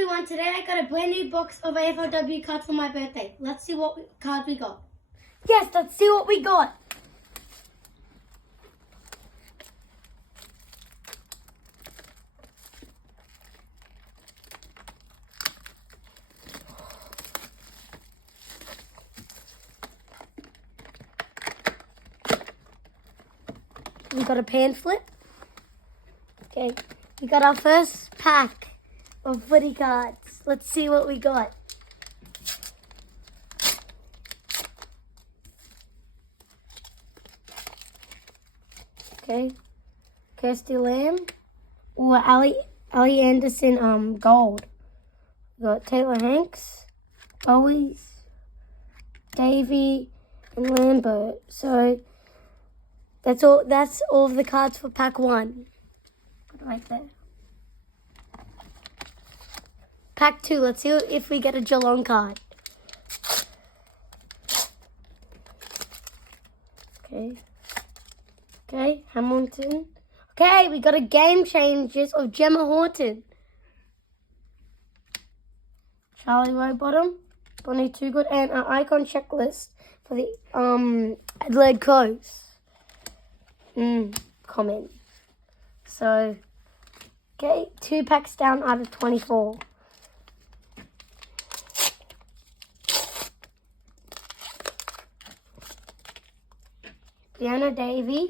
everyone, today I got a brand new box of AFLW cards for my birthday. Let's see what cards we got. Yes, let's see what we got. We got a pan flip. Okay, we got our first pack of footy cards. Let's see what we got. Okay, Kirsty Lamb or Ali Anderson gold. We got Taylor Hanks, Bowies, Davey, and Lambert. So that's all of the cards for pack 1. Right there. Pack 2, let's see if we get a Geelong card. Okay, Hamilton. Okay, we got a Game Changers of Gemma Horton. Charlie Rowbottom, Bonnie Toogood, and an icon checklist for the Adelaide Crows. Comment. So, okay, 2 packs down out of 24. Deanna Davey,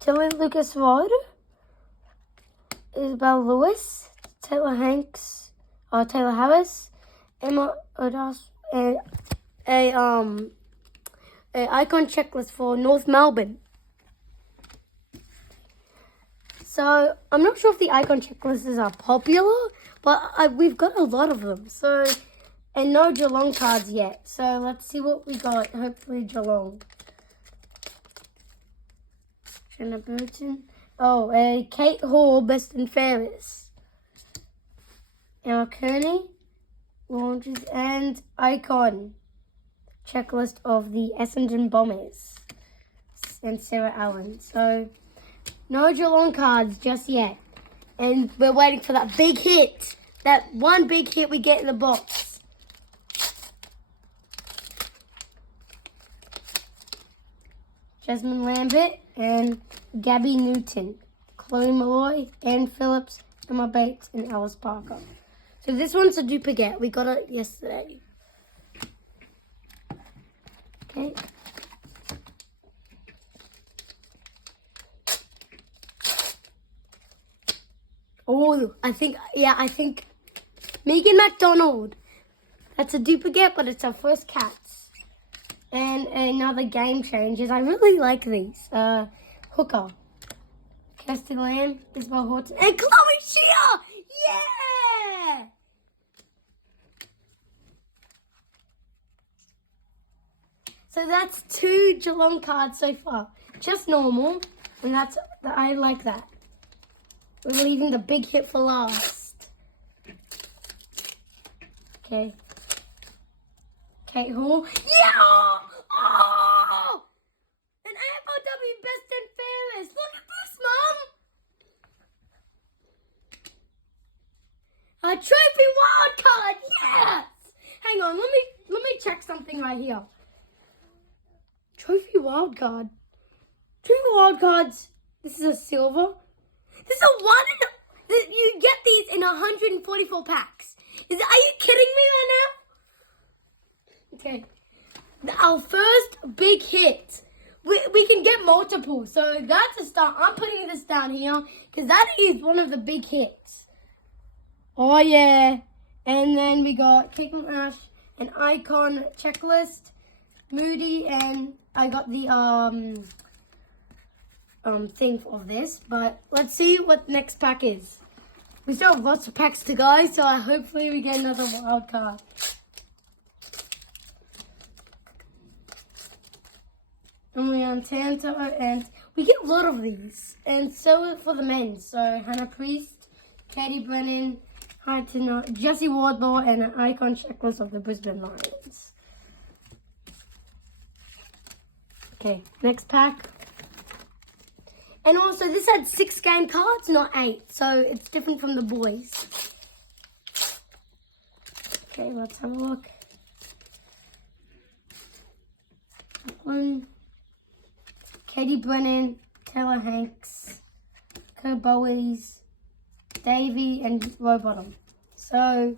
Tilly Lucas Rod, Isabel Lewis, Taylor Harris, Emma Odas, and a icon checklist for North Melbourne. So I'm not sure if the icon checklists are popular, but we've got a lot of them. So, and no Geelong cards yet. So let's see what we got. Hopefully Geelong. Jenna Burton. Oh, a Kate Hall, Best and Fairest. Emma Kearney, launches, and icon checklist of the Essendon Bombers and Sarah Allen. So no Geelong cards just yet. And we're waiting for that big hit. That one big hit we get in the box. Jasmine Lambert and Gabby Newton. Chloe Malloy, Anne Phillips, Emma Bates, and Alice Parker. So this one's a duplicate. We got it yesterday. Okay. Oh, I think Megan McDonald. That's a duplicate, but it's our first Cats. And another Game Changers. I really like these. Hooker. Kirsty Lamb, Isabel Horton, and Chloe Shear! Yeah! So that's 2 Geelong cards so far. Just normal. And I like that. We're leaving the big hit for last. Okay. Kate Hall. Yeah! Oh! An AFLW Best and Fairest. Look at this, Mum. A trophy wild card. Yes! Hang on, let me check something right here. Trophy wild card. Trophy wild cards. This is a silver. This is a you get these in 144 packs. Are you kidding me right now? Okay. Our first big hit. We can get multiple. So that's a start. I'm putting this down here because that is one of the big hits. Oh, yeah. And then we got Caitlin Ash, an icon checklist, Moody, and I got the thing of this, but let's see what the next pack is. We still have lots of packs to go, so hopefully we get another wild card. Emily Tanto, and we get a lot of these, and so for the men. So Hannah Priest, Katie Brennan, Jesse Wardlaw, and an icon checklist of the Brisbane Lions. Okay, next pack. And also, this had 6 game cards, not 8. So, it's different from the boys. Okay, let's have a look. Katie Brennan, Taylor Hanks, Kurt Bowies, Davey, and Rowbottom. So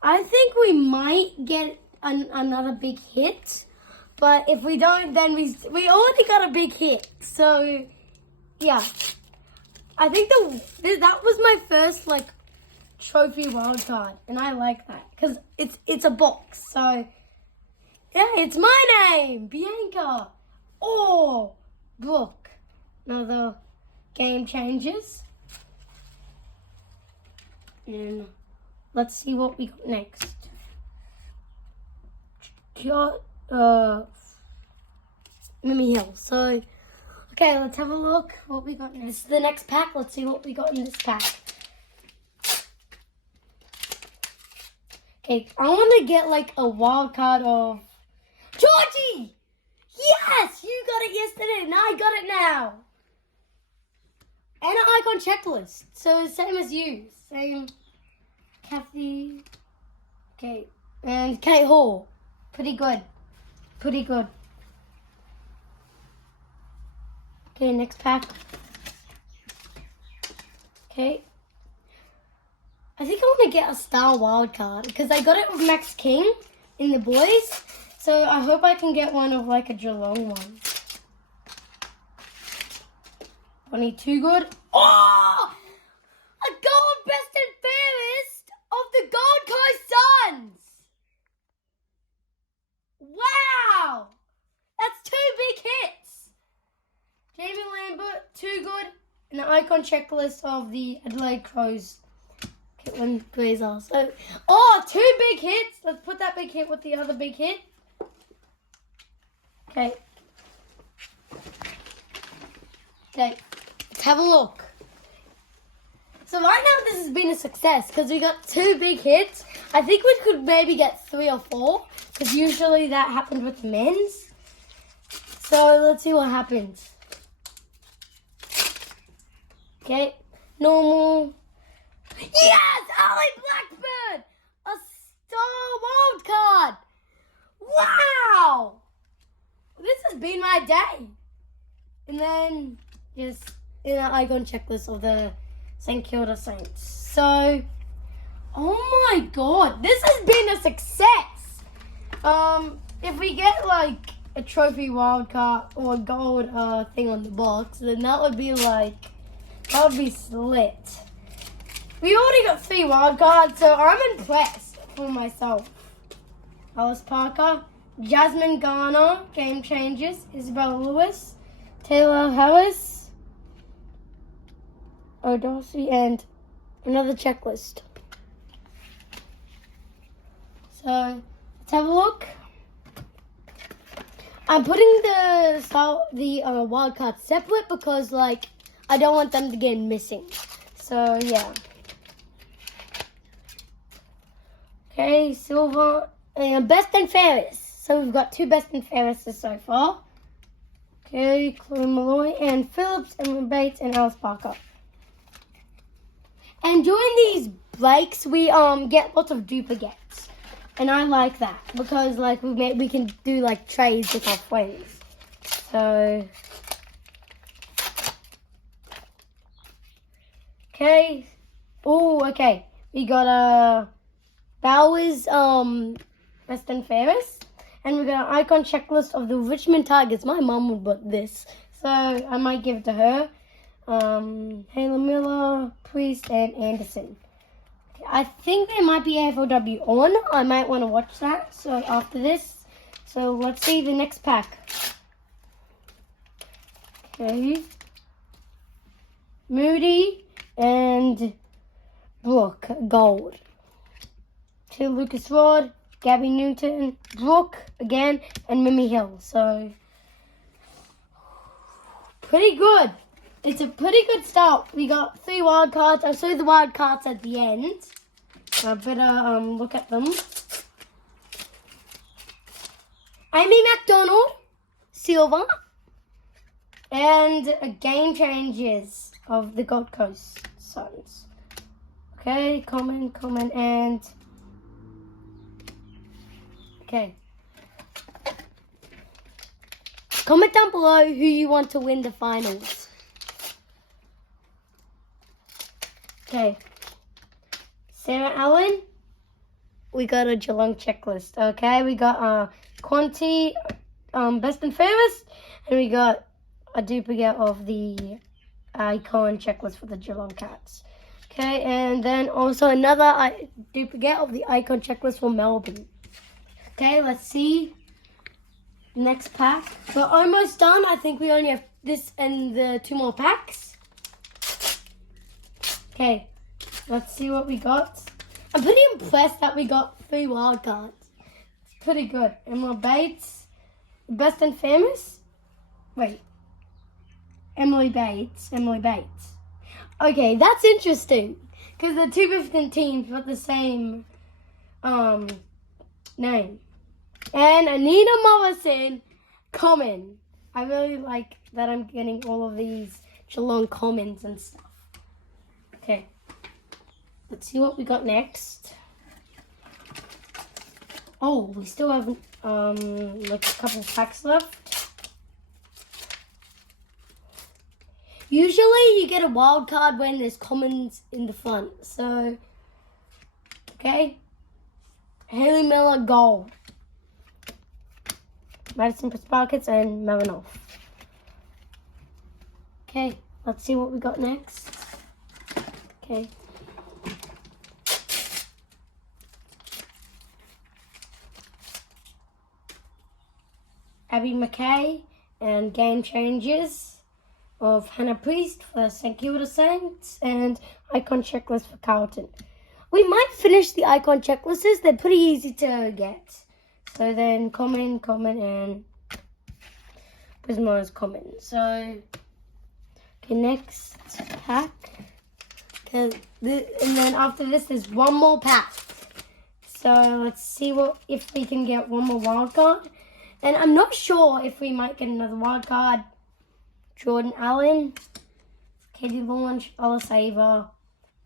I think we might get another big hit, but if we don't, then we already got a big hit. So yeah, I think that was my first like trophy wild card, and I like that because it's a box. So yeah, it's my name, Bianca or Brooke. Another game changes. And let's see what we got next. Mimi Hill. So, okay, let's have a look what we got next. This is the next pack. Let's see what we got in this pack. Okay, I want to get like a wild card of Georgie! Yes! You got it yesterday and I got it now. And an icon checklist. So same as you. Same. Kathy. Okay. And Kate Hall. Pretty good. Pretty good. Okay, next pack. Okay. I think I want to get a star wild card because I got it with Max King in the boys. So I hope I can get one of like a Geelong one. 22 good. Oh! A gold best and fairest of the Gold Coast Suns. Wow! That's 2 big hits. Jamie Lambert, 2 good. And the icon checklist of the Adelaide Crows. Caitlin Glazer. So, 2 big hits. Let's put that big hit with the other big hit. Okay. Okay. Let's have a look. So right now this has been a success because we got 2 big hits. I think we could maybe get 3 or 4 because usually that happened with the men's. So let's see what happens. Okay, normal. Yes, Ali Blackburn, a star wild card. Wow, this has been my day. And then just in an icon checklist of the St Kilda Saints. So, oh my God, this has been a success. If we get like a trophy wild card or a gold thing on the box, then that would be slit. We already got 3 wild cards, so I'm impressed for myself. Alice Parker, Jasmine Garner, Game Changers, Isabella Lewis, Taylor Harris, O'Dorsey, and another checklist. So let's have a look. I'm putting the wild cards separate because like I don't want them to get missing. So yeah. Okay, silver and best and fairest. So we've got 2 best and fairest so far. Okay, Chloe Malloy and Phillips and Bates and Alice Parker. And during these breaks, we get lots of duplicates, and I like that because like we can do like trades with our friends. So okay, okay, we got a Bowers best and fairest, and we got an icon checklist of the Richmond Tigers. My mum would want this, so I might give it to her. Hayla Miller, Priest, and Anderson. Okay, I think there might be AFLW on. I might want to watch that. So after this, so let's see the next pack. Okay, Moody and Brooke gold. To Lucas Rod, Gabby Newton, Brooke again, and Mimi Hill. So pretty good. It's a pretty good start. We got 3 wild cards. I'll show you the wild cards at the end. I better look at them. Amy McDonald, silver, and a Game Changers of the Gold Coast Suns. Okay, comment, and okay. Comment down below who you want to win the finals. Okay. Sarah Allen, we got a Geelong checklist. Okay, we got Quanti, best and fairest, and we got a duplicate of the icon checklist for the Geelong Cats. Okay, and then also another duplicate of the icon checklist for Melbourne. Okay, let's see. Next pack. We're almost done. I think we only have this and the 2 more packs. Okay, let's see what we got. I'm pretty impressed that we got 3 wild cards. It's pretty good. Emma Bates, best and famous. Wait, Emily Bates. Okay, that's interesting because they're 2 different teams but the same name. And Anina Morrison, common. I really like that I'm getting all of these Geelong commons and stuff. Okay, let's see what we got next. Oh, we still have like a couple packs left. Usually you get a wild card when there's commons in the front. So, okay. Haley Miller gold. Madison Sparkets and Marinoff. Okay, let's see what we got next. Okay. Abby McKay and Game Changers of Hannah Priest for St Kilda Saints and icon checklist for Carlton. We might finish the icon checklists. They're pretty easy to get. So then common and Prisma's common. So okay, next pack. Okay, and then after this there's 1 more pack. So let's see if we can get 1 more wild card. And I'm not sure if we might get another wild card. Jordan Allen, Katie Launch, Ella Saver,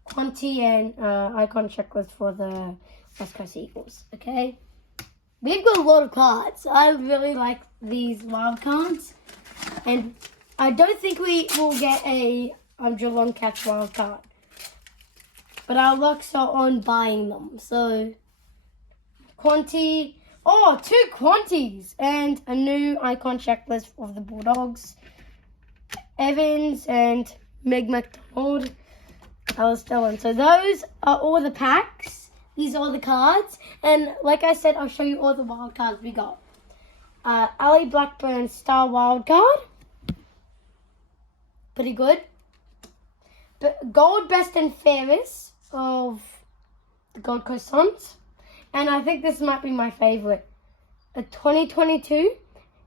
Quanti, and icon checklist for the West Coast Eagles. Okay. We've got a lot of cards. I really like these wild cards. And I don't think we will get a Geelong Cats wild card. But our lucks are on buying them. So, Quanti. Oh, 2 Quantis. And a new icon checklist of the Bulldogs. Evans and Meg McDonald. Alice Dillon. So those are all the packs. These are all the cards. And like I said, I'll show you all the wild cards we got. Ali Blackburn Star Wild Card. Pretty good. But Gold Best and Fairest of the Gold Coast Suns. And I think this might be my favourite. A 2022.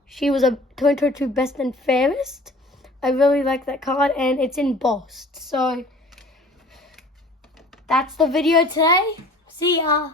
She was a 2022 Best and Fairest. I really like that card. And it's embossed. So that's the video today. See ya.